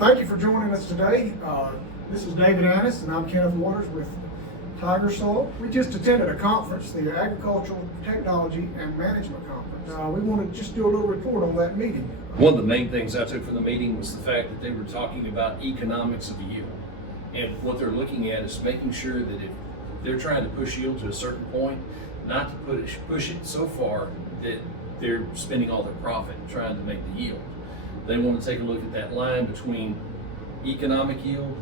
Thank you for joining us today. This is David Annis, and I'm Kenneth Waters with Tiger-Sul. We just attended a conference, the Agricultural Technology and Management Conference. We want to just do a little report on that meeting. One of the main things I took from the meeting was the fact that they were talking about economics of yield. And what they're looking at is making sure that if they're trying to push yield to a certain point, not to push it so far that they're spending all their profit trying to make the yield. They want to take a look at that line between economic yield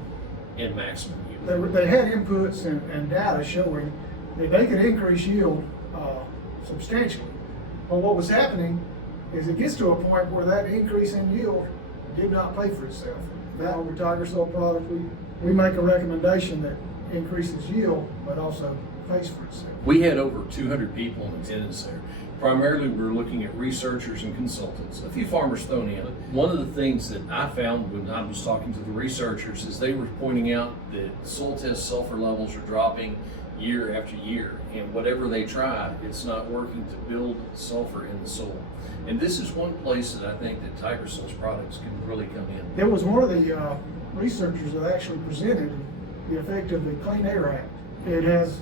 and maximum yield. They had inputs and data showing that they could increase yield substantially. But what was happening is it gets to a point where that increase in yield did not pay for itself. Now with Tiger-Sul product, we make a recommendation that increases yield, but also pays for itself. We had over 200 people in attendance there. Primarily, we were looking at researchers and consultants, a few farmers thrown in. One of the things that I found when I was talking to the researchers is they were pointing out that soil test sulfur levels are dropping year after year, and whatever they try, it's not working to build sulfur in the soil. And this is one place that I think that Tiger-Sul's products can really come in. There was one of the researchers that actually presented the effect of the Clean Air Act. It has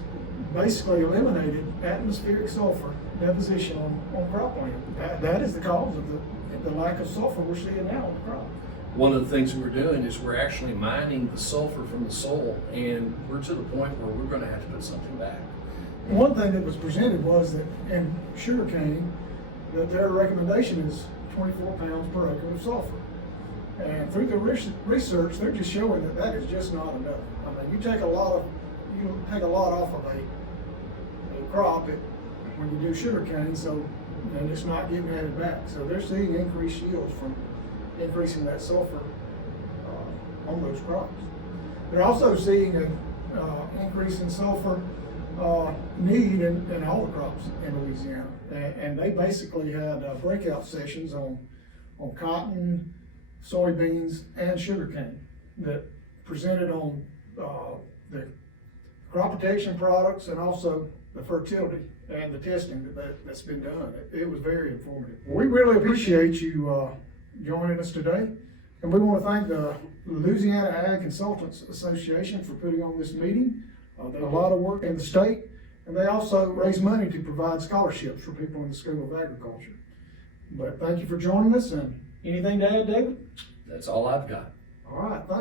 basically eliminated atmospheric sulfur deposition on cropland. That is the cause of the lack of sulfur we're seeing now on the crop. One of the things that we're doing is we're actually mining the sulfur from the soil, and we're to the point where we're going to have to put something back. One thing that was presented was that in sugarcane, that their recommendation is 24 pounds per acre of sulfur. And through the research, they're just showing that that is just not enough. I mean, you take a lot off of a crop when you do sugarcane, and it's not getting added back. So they're seeing increased yields from increasing that sulfur on those crops. They're also seeing an increase in sulfur need in all the crops in Louisiana. And they basically had breakout sessions on cotton, soybeans, and sugarcane that presented on the crop protection products and also the fertility and the testing that's been done. It was very informative. We really appreciate you joining us today, and we want to thank the Louisiana Ag Consultants Association for putting on this meeting. They do a lot of work in the state, and they also raise money to provide scholarships for people in the School of Agriculture. But thank you for joining us, and anything to add, David? That's all I've got. All right, thanks.